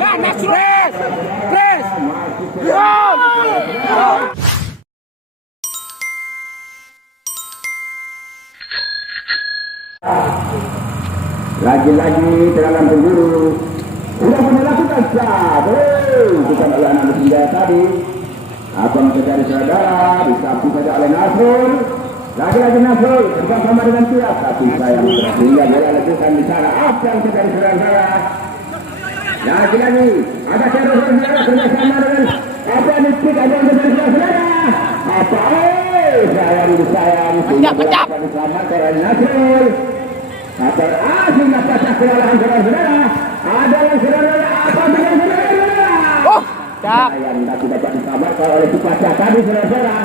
Ganas, press! Press! Yan! Lagi-lagi dalam penjuru sudah melakukan sah. Bukan oleh anak bersenjata tadi. Abang terjadi saudara, disapu saja oleh Nasrul. Lagi-lagi Nasrul bersama dengan pihak, tapi sayang sehingga bola letusan di sana. Apa yang terjadi saudara? Lagi-lagi ada terus saudara bersama dengan apa yang dipik, ada yang terjadi saudara. Apa? Sayang sehingga bola diselamatkan oleh Nasrul. Kata sehingga pecah kesalahan saudara. Ada yang saudara apa dengan saudara? Oh, tak. Yang tidak dapat diselamatkan oleh si pecah tadi saudara.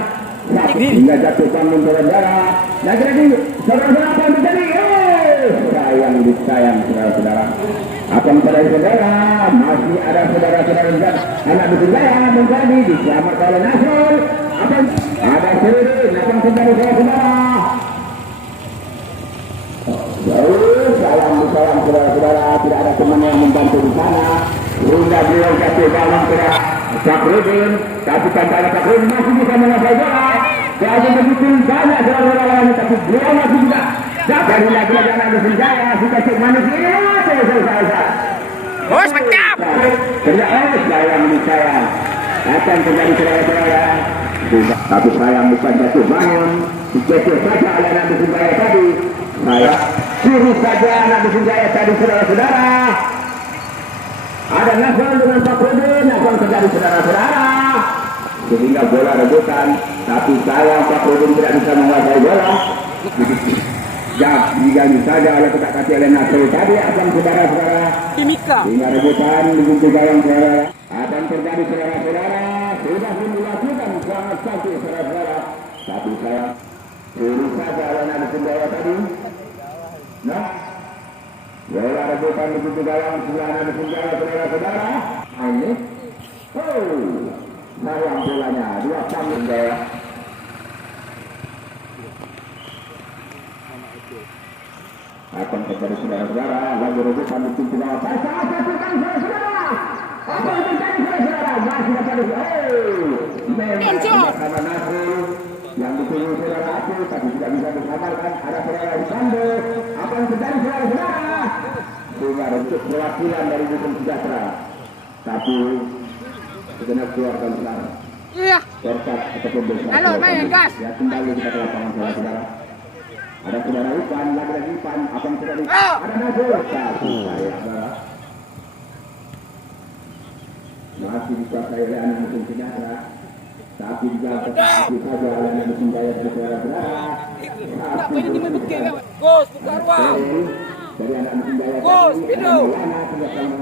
Hingga jatuh sambung saudara. Lagi-lagi saudara apa yang terjadi? Sayang saudara-saudara. Apa yang terjadi saudara? Masih ada saudara-saudara anak bersenjata menjadi diselamatkan oleh Nasrul. Apa ada Sirin? Apa yang terjadi saudara? Sayang saudara-saudara, tidak ada teman yang membantu di sana. Hingga beliau jatuh dalam kira Sakrudin, tapi tanda Sakrudin masih bisa menguasai bola. Jadi begitu banyak saudara-saudara lain, tapi beliau masih juga dapat lagi-lagi anak bersenjata. Sudah cek manis ini, selesai. Bos, mantap! Sayang akan terjadi saudara-saudara. Tapi sayang bukan jatuh bangun, dijatuh saja oleh anak bersenjata tadi. Saya suruh saja anak bersenjata tadi saudara-saudara. Ada Nasrul dengan Sakrudin, apa yang terjadi saudara-saudara? Sehingga bola rebutan, tapi sayang Sakrudin tidak bisa menguasai bola. Diganti saja oleh ketak kaki oleh Nasrul tadi, apa yang saudara-saudara? Timika. Sehingga rebutan digunci gawang saudara. Apa yang terjadi saudara-saudara? Sudah dilakukan sangat cantik saudara-saudara. Tapi saya suruh saja oleh anak bersenjata tadi. Nah, bola rebutan begitu dalam sebelah anak bersenjata saudara-saudara. Ini, sayang bolanya dua panggung gaya. Akan terjadi saudara-saudara, lagi rebutan begitu dalam. Saudara-saudara. Apa yang terjadi saudara-saudara? Masih dapat memang sama Nasrul yang dituju saudara aku, tapi tidak bisa disamarkan. Ada saudara di Sando. Apa yang terjadi saudara-saudara? Sehingga untuk perwakilan dari Dukun Sejahtera, tapi segenap keluarkan sekarang. Iya. Serta ataupun besar. Halo, main gas. Ya kembali kita ke lapangan saudara-saudara. Ada saudara Ipan, lagi-lagi Ipan. Apa yang terjadi? Ada Nasrul. Tapi saudara masih dikuasai oleh anak Dukun Sejahtera. Tapi juga tetap saja oleh anak Dukun Jaya dari saudara-saudara. Apa ini dimebutkan? Gus, buka ruang. Dari anak Dukun Jaya Gus, video.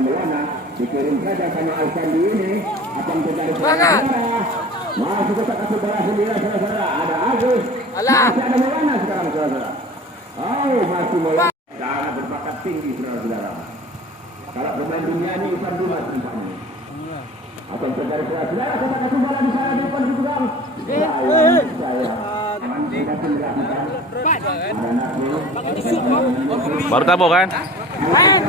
Melana dikirim saja sama Alkandi ini. Apa yang terjadi Semangat. masih tetap kasih bola sendiri saudara-saudara. Ada Agus. Alah. Masih ada Melana sekarang saudara-saudara. Masih Melana. Sangat berbakat tinggi saudara-saudara. Kalau pemain dunia ini Ivan Dimas tempatnya. Apa yang terjadi saudara-saudara? Kita kasih bola di sana di depan situ bang. Baru tabok kan? Main.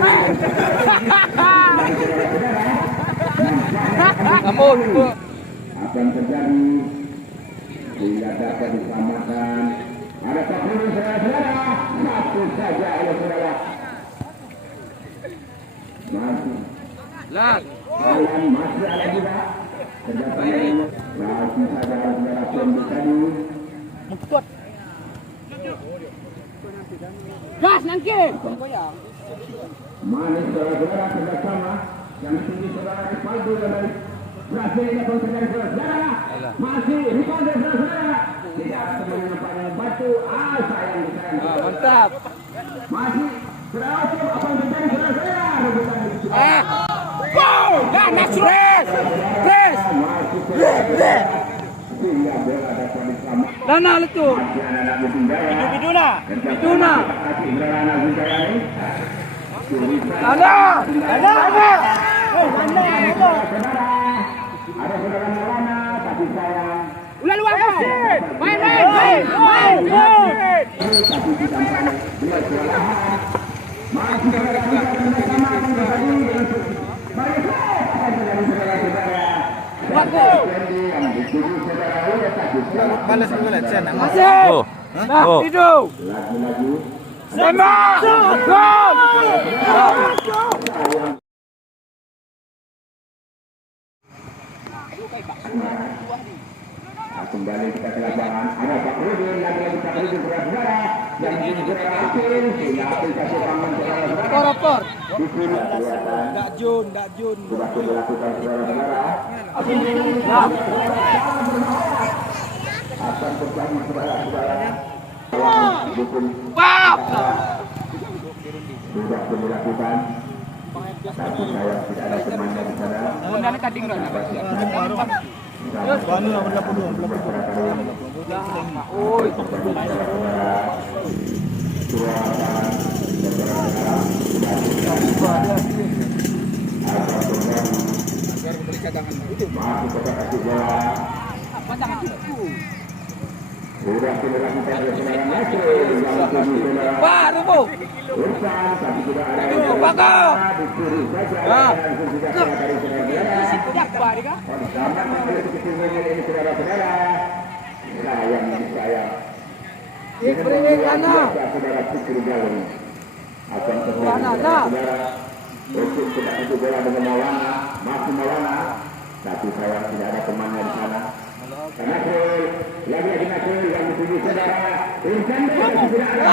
Namun, Apa yang terjadi? Tidak dapat diselamatkan. Ada Sakrudin saudara-saudara. Satu saja oleh saudara. Masih. lah. Masih ada juga. Kerjasama masih saja saudara Pembu tadi. Gas nangkep. Manis saudara-saudara kerjasama yang tinggi saudara Rivaldo dari Brasil yang terjadi saudara. Masih Rivaldo saudara. Tidak menampaknya batu. Sayang disayang. Mantap. Masih berapa apa yang terjadi saudara-saudara? Wow, ganas, press. Press. Sehingga bola dapat diselamatkan. Dana itu. Anak-anak Biduna. Biduna. Biduna. Anak-anak Biduna ini. Ada. Ada. Ada saudara Melana, tapi sayang. Ulah luar. Main. Tapi kita beliau kewalahan. Masih saudara kita bersama dengan Balas dulu lah sana. Masih. Oh. Nah, Oh. itu. Lagi-lagi. Tembak. Gol. Kembali kita ke lapangan. Ada Pak Rudin, lagi-lagi Pak Rudin saudara-saudara yang menjadi akhir sehingga aplikasi pangan saudara-saudara. Rapor. Di sini kelihatan Enggak Jun. sudah dilakukan saudara-saudara. Akan terjadi saudara-saudara. Dukun Pap. sudah dilakukan. Tapi saya tidak ada temannya di sana. Undang tadi enggak. Oh, itu. Apa jangan itu? Sudah dilakukan oleh saudara Nasrul. Baru, Bu. Irfan, tapi tidak ada Aduh, Pakau. disuruh saja langsung sudah dari saudara-saudara. Siapa dia kah? Sama mengambil kesimpulan ini saudara-saudara. Sayang sayang. Beri kana. Saudara Fikri Galung akan terjadi saudara. Untuk tidak itu bola dengan Maulana, masih Maulana, tapi sayang tidak ada temannya di sana. Karena lagi-lagi Nasrul yang dituju saudara. Irfan tidak ada.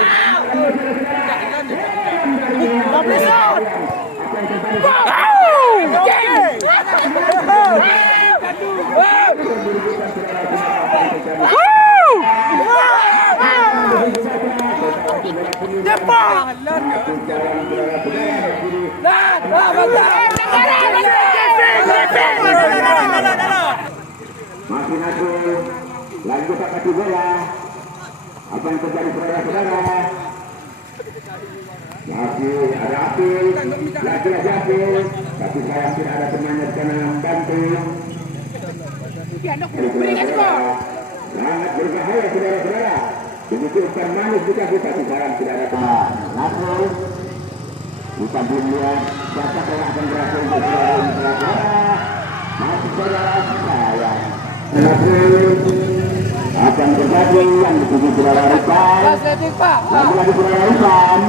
Masih Nasrul lagi kita kasih bola. Apa yang terjadi saudara-saudara? Masih ada Apil, lagi-lagi Apil, tapi saya tidak ada temannya di sana membantu. Sangat berbahaya saudara-saudara. Begitu ikan manis dikasih, tapi sekarang tidak ada teman. Nasrul, kita belum lihat siapa yang akan berhasil untuk saudara-saudara. Masih saudara-saudara. Nasrul akan terjadi yang dituju saudara Rifan. Lagi-lagi saudara Rifan.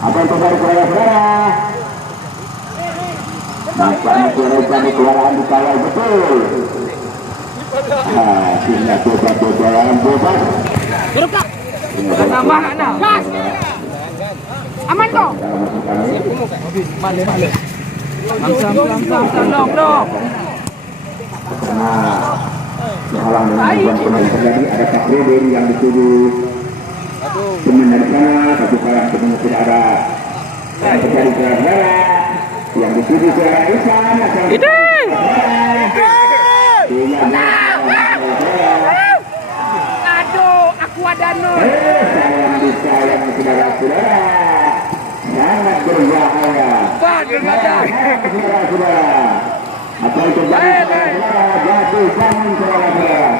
Apa yang terjadi saudara-saudara? Nampaknya saudara Rifan keluaran dikawal betul. Tinggal coba-coba yang bebas. Nambah anak. Gas. Aman kok. Sam dong. Menghalang dengan kembali terjadi ada Pak Rudin yang dituju teman dari sana, tapi sayang ketemu tidak ada yang terjadi saudara yang dituju saudara Irfan akan Aduh, aku ada no. sayang disayang saudara-saudara, sangat berbahaya. Saudara-saudara, apa yang terjadi saudara-saudara, jatuh bangun saudara-saudara.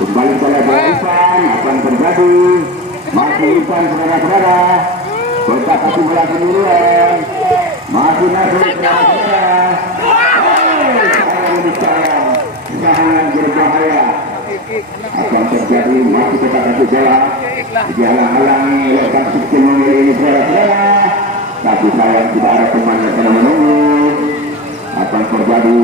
Kembali saudara Irfan, apa yang terjadi? Masih Irfan saudara-saudara, kita kasih bola sendirian. Masih Nasrul saudara-saudara. Sayang disayang, sangat berbahaya. Akan terjadi masih kita kasih bola, dihalang-halangi oleh kasus kemungkinan ini saudara-saudara. Tapi sayang tidak ada teman yang sedang menunggu. Apa yang terjadi?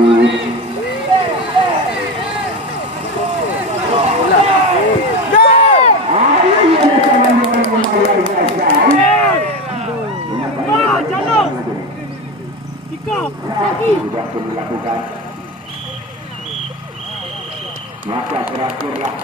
Sudah dilakukan. Maka terakhirlah